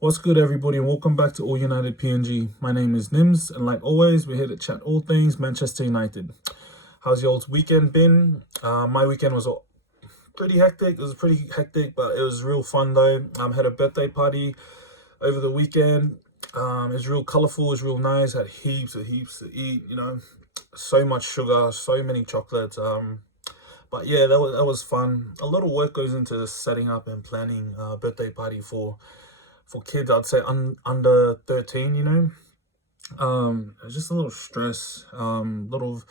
What's good, everybody, and welcome back to All United PNG. My name is Nims, and like always, we're here to chat all things Manchester United. How's your weekend been? My weekend was pretty hectic. It was pretty hectic, but it was real fun though. Had a birthday party over the weekend. It was real colourful. It was real nice. Had heaps to eat. So much sugar, so many chocolates. But yeah, that was fun. A lot of work goes into setting up and planning a birthday party for kids. I'd say under 13. It's just a little stress, little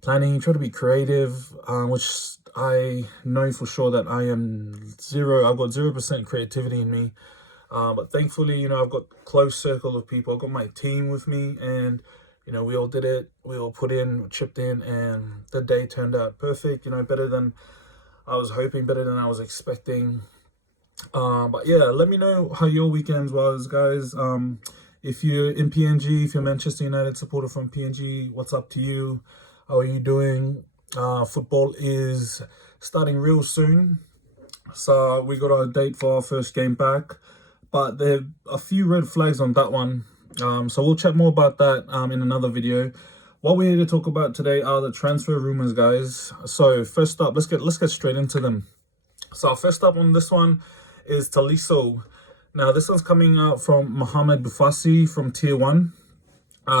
planning, try to be creative, which I know for sure that I am zero. I've got 0% creativity in me, but thankfully, I've got a close circle of people. I've got my team with me, and we all did it. We all chipped in, and the day turned out perfect. Better than I was hoping, better than I was expecting. But yeah, let me know how your weekends was, guys. If you're in PNG, if you're a Manchester United supporter from PNG, what's up to you? How are you doing? Football is starting real soon, so we got our date for our first game back, but there are a few red flags on that one. So we'll chat more about that in another video. What we're here to talk about today are the transfer rumors, guys. So first up, let's get straight into them. So first up on this one is Tolisso. Now this one's coming out from Mohamed Bouffassi from Tier 1.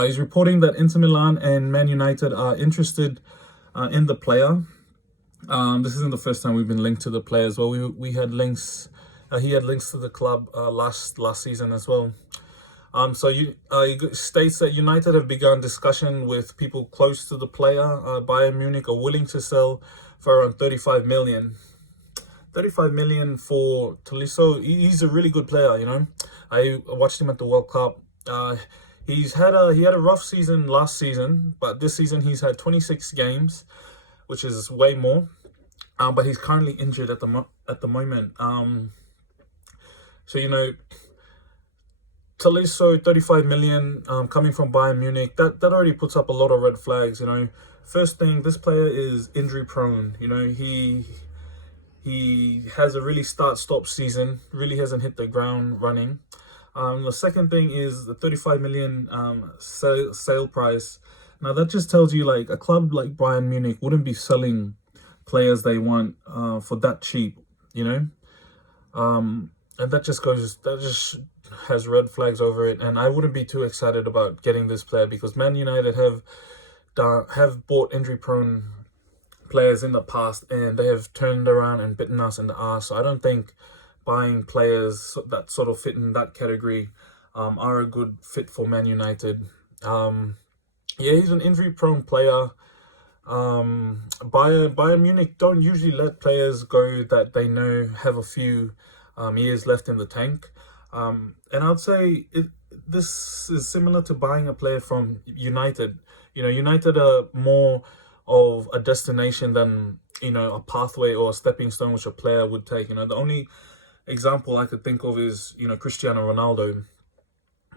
He's reporting that Inter Milan and Man United are interested in the player. This isn't the first time we've been linked to the player as well. We had links. He had links to the club last season as well. So he states that United have begun discussion with people close to the player. Bayern Munich are willing to sell for around 35 million. 35 million for Tolisso. He's a really good player, I watched him at the World Cup. He had a rough season last season, but this season he's had 26 games, which is way more. But he's currently injured at the moment. So Tolisso, 35 million, coming from Bayern Munich, that already puts up a lot of red flags. First thing, this player is injury prone. He has a really start-stop season, really hasn't hit the ground running. The second thing is the 35 million sale price. Now that just tells you like a club like Bayern Munich wouldn't be selling players they want for that cheap, and that just has red flags over it. And I wouldn't be too excited about getting this player because Man United have bought injury-prone players in the past, and they have turned around and bitten us in the ass. So I don't think buying players that sort of fit in that category are a good fit for Man United. Yeah, he's an injury-prone player. Bayern Munich don't usually let players go that they know have a few years left in the tank. And I'd say this is similar to buying a player from United. United are more of a destination than a pathway or a stepping stone which a player would take. The only example I could think of is Cristiano Ronaldo.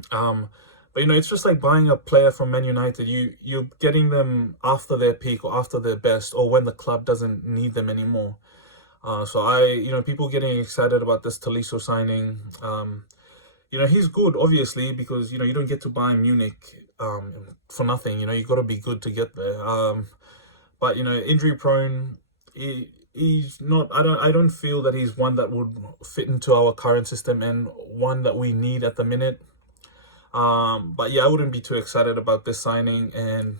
But it's just like buying a player from Man United. You're getting them after their peak or after their best, or when the club doesn't need them anymore. So people getting excited about this Tolisso signing. He's good, obviously, because you don't get to buy Munich for nothing. You got to be good to get there. But injury prone. He's not. I don't feel that he's one that would fit into our current system and one that we need at the minute. But yeah, I wouldn't be too excited about this signing, and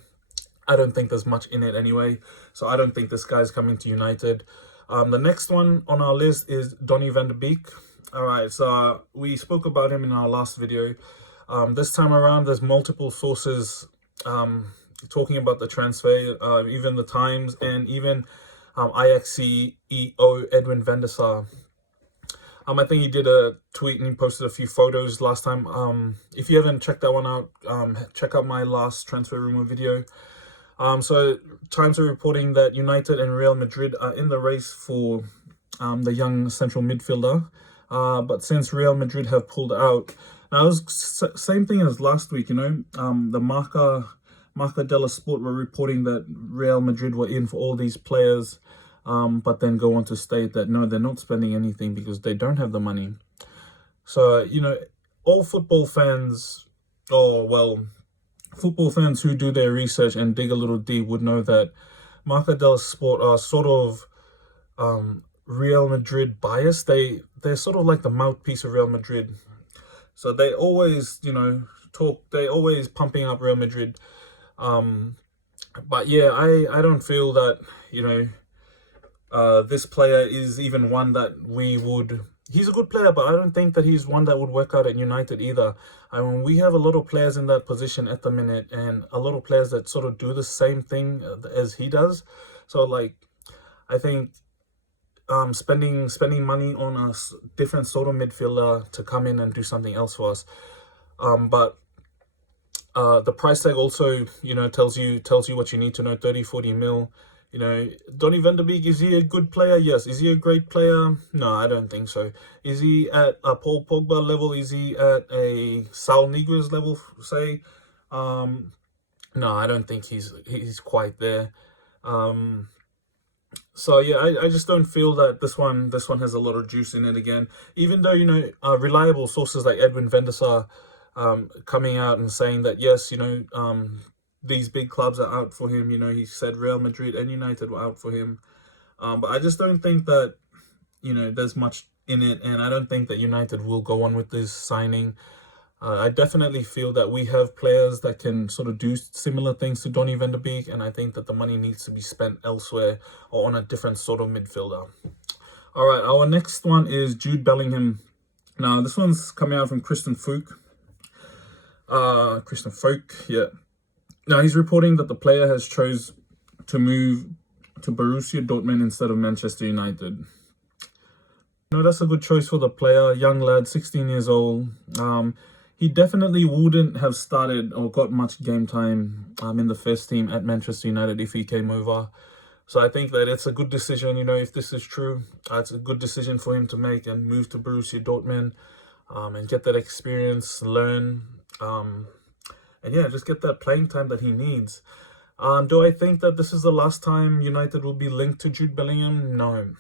I don't think there's much in it anyway. So I don't think this guy's coming to United. The next one on our list is Donny van de Beek. All right, so we spoke about him in our last video. This time around, there's multiple sources talking about the transfer, even the Times and even Ajax CEO Edwin van der Sar. I think he did a tweet and he posted a few photos last time. If you haven't checked that one out, check out my last transfer rumor video. So Times are reporting that United and Real Madrid are in the race for the young central midfielder. But since Real Madrid have pulled out, now it was same thing as last week. The Marca Della Sport were reporting that Real Madrid were in for all these players, but then go on to state that no, they're not spending anything because they don't have the money. So, all football fans, or well, football fans who do their research and dig a little deep would know that Marca del Sport are sort of Real Madrid biased. They're sort of like the mouthpiece of Real Madrid. So they always, they always pumping up Real Madrid. But yeah, I don't feel that, this player is even one that we would. He's a good player, but I don't think that he's one that would work out at United either. I mean, we have a lot of players in that position at the minute, and a lot of players that sort of do the same thing as he does. So, like, I think spending money on a different sort of midfielder to come in and do something else for us. But the price tag also, tells you what you need to know. 30-40 mil. Donny van de Beek, is he a good player? Yes. Is he a great player? No, I don't think so. Is he at a Paul Pogba level? Is he at a Saul Niguez level, say? No, I don't think he's quite there. So yeah, I just don't feel that this one has a lot of juice in it again. Even though reliable sources like Edwin van der Sar coming out and saying that yes, these big clubs are out for him. He said Real Madrid and United were out for him. But I just don't think that, there's much in it. And I don't think that United will go on with this signing. I definitely feel that we have players that can sort of do similar things to Donny van de Beek. And I think that the money needs to be spent elsewhere or on a different sort of midfielder. All right, our next one is Jude Bellingham. Now, this one's coming out from Christian Folk. Yeah. Now, he's reporting that the player has chose to move to Borussia Dortmund instead of Manchester United. That's a good choice for the player. Young lad, 16 years old. He definitely wouldn't have started or got much game time in the first team at Manchester United if he came over. So I think that it's a good decision, if this is true. It's a good decision for him to make and move to Borussia Dortmund and get that experience, learn, and yeah, just get that playing time that he needs. Do I think that this is the last time United will be linked to Jude Bellingham? No.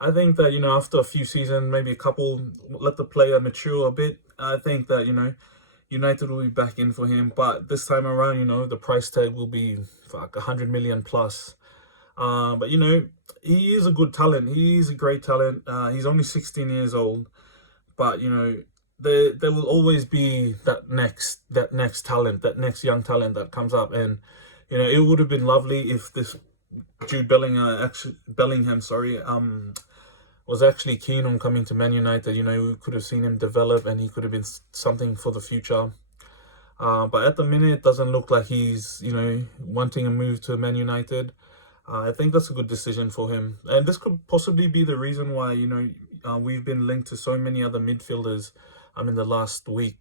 I think that, after a few seasons, maybe a couple, let the player mature a bit. I think that, United will be back in for him. But this time around, the price tag will be 100 million plus. But, he is a good talent. He's a great talent. He's only 16 years old. But, there will always be that next talent, that next young talent that comes up. And, it would have been lovely if this Jude Bellingham, was actually keen on coming to Man United. We could have seen him develop and he could have been something for the future. But at the minute, it doesn't look like he's, wanting a move to Man United. I think that's a good decision for him. And this could possibly be the reason why, we've been linked to so many other midfielders in the last week.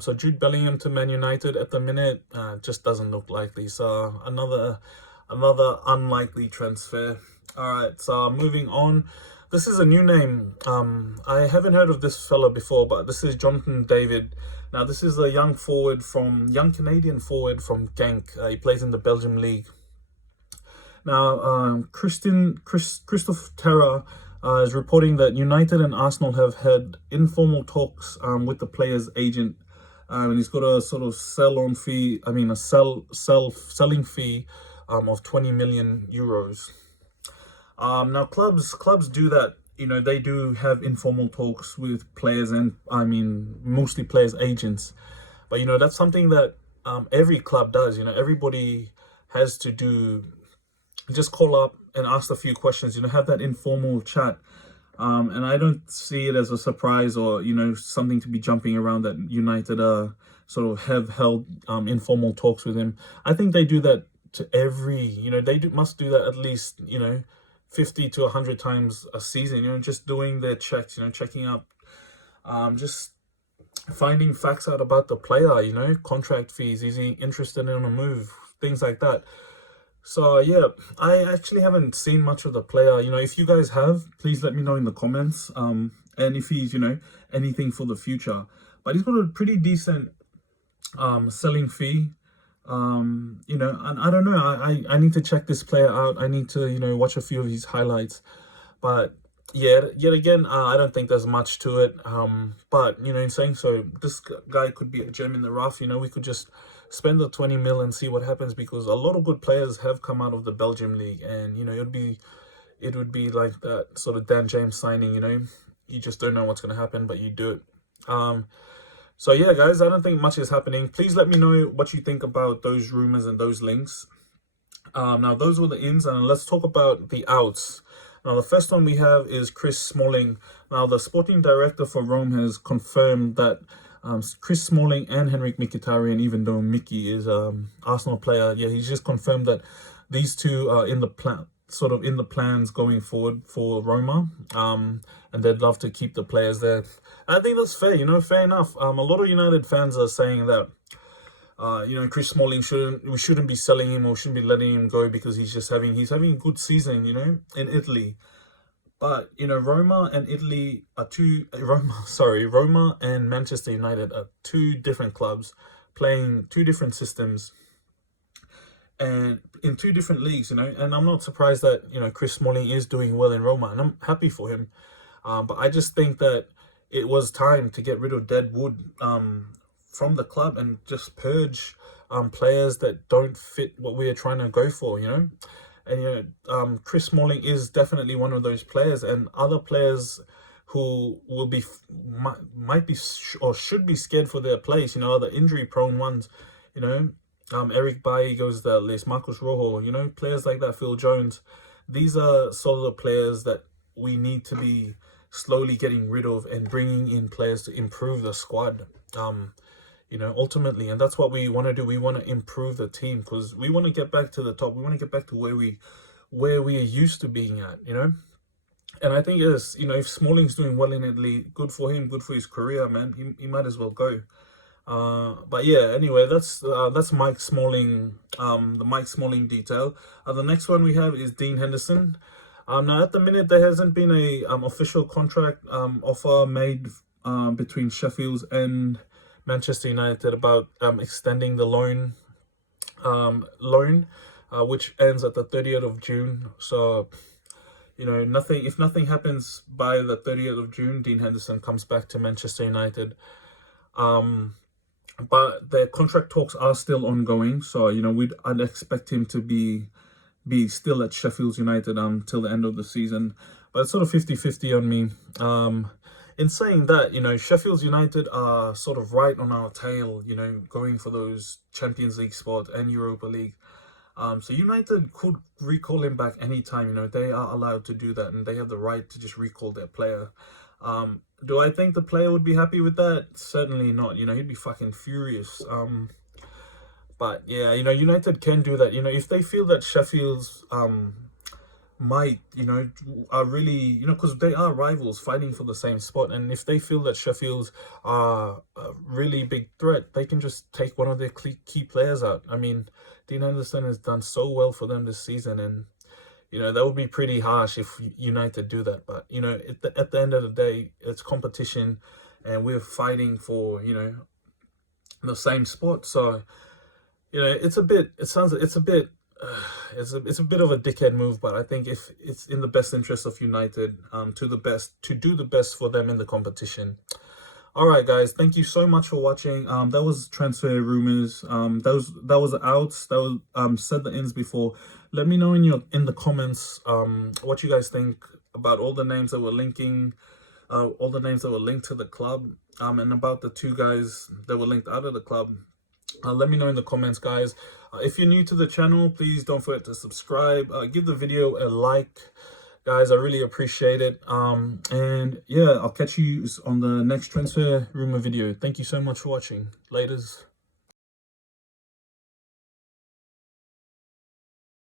So Jude Bellingham to Man United at the minute just doesn't look likely. So another unlikely transfer. All right, so moving on. This is a new name. I haven't heard of this fella before, but this is Jonathan David. Now, this is a young Canadian forward from Genk. He plays in the Belgium league. Now, Christophe Terra is reporting that United and Arsenal have had informal talks with the player's agent, and he's got a sort of selling fee of 20 million euros. Now clubs do that. They do have informal talks with players and mostly players' agents. But that's something that every club does. Everybody has to do. Just call up and ask a few questions. Have that informal chat. And I don't see it as a surprise or something to be jumping around that United sort of have held informal talks with him. I think they do that to every. Must do that at least 50 to 100 times a season, just doing their checks, checking up, just finding facts out about the player, contract fees, is he interested in a move, things like that. So yeah, I actually haven't seen much of the player. If you guys have, please let me know in the comments, and if he's, anything for the future. But he's got a pretty decent selling fee. And I don't know, I need to check this player out. I need to, watch a few of his highlights. But yeah, yet again, I don't think there's much to it. But in saying so, this guy could be a gem in the rough. We could just spend the 20 mil and see what happens, because a lot of good players have come out of the Belgium league, and it would be like that sort of Dan James signing. You just don't know what's gonna happen, but you do it. Um, so yeah, guys, I don't think much is happening. Please let me know what you think about those rumors and those links. Now, those were the ins, and let's talk about the outs. Now, the first one we have is Chris Smalling. Now, the sporting director for Rome has confirmed that Chris Smalling and Henrik Mkhitaryan, even though Mickey is Arsenal player, yeah, he's just confirmed that these two are in the plan, sort of in the plans going forward for Roma, and they'd love to keep the players there. I think that's fair, fair enough. A lot of United fans are saying that Chris Smalling we shouldn't be selling him, or shouldn't be letting him go, because he's having a good season, in Italy. But Roma and Italy are Roma and Manchester United are two different clubs playing two different systems and in two different leagues, and I'm not surprised that Chris Smalling is doing well in Roma, and I'm happy for him. But I just think that it was time to get rid of dead wood from the club and just purge players that don't fit what we are trying to go for, And Chris Smalling is definitely one of those players, and other players who will be might be or should be scared for their place. Other injury prone ones. Eric Bailly goes there, Les Marcos Rojo. Players like that, Phil Jones. These are sort of the players that we need to be slowly getting rid of and bringing in players to improve the squad. Ultimately, and that's what we want to do. We want to improve the team, because we want to get back to the top. We want to get back to where we are used to being at. And I think if Smalling's doing well in Italy, good for him, good for his career, man. He might as well go. But yeah, anyway, that's Mike Smalling, the Mike Smalling detail. The next one we have is Dean Henderson. Now at the minute there hasn't been a official contract offer made between Sheffield and Manchester United about extending the loan, which ends at the 30th of June. So nothing. If nothing happens by the 30th of June, Dean Henderson comes back to Manchester United. But the contract talks are still ongoing, so I'd expect him to be still at Sheffield United till the end of the season. But it's sort of 50-50 on me. In saying that, Sheffield United are sort of right on our tail, going for those Champions League spots and Europa League. So United could recall him back anytime. They are allowed to do that, and they have the right to just recall their player. Do I think the player would be happy with that? Certainly not. He'd be fucking furious. But yeah, United can do that. If they feel that Sheffield's might, are really, because they are rivals fighting for the same spot, and if they feel that Sheffield's are a really big threat, they can just take one of their key players out. I mean, Dean Henderson has done so well for them this season, and that would be pretty harsh if United do that. But, at the end of the day, it's competition, and we're fighting for, the same spot. So, it's a bit of a dickhead move, but I think if it's in the best interest of United, to do the best for them in the competition. All right, guys, thank you so much for watching. That was transfer rumors. That was outs. That was said the ins before. Let me know in the comments what you guys think about all the names that were linked to the club, and about the two guys that were linked out of the club. Let me know in the comments, guys. If you're new to the channel, please don't forget to subscribe. Give the video a like. Guys, I really appreciate it. And yeah, I'll catch you on the next transfer rumor video. Thank you so much for watching. Laters.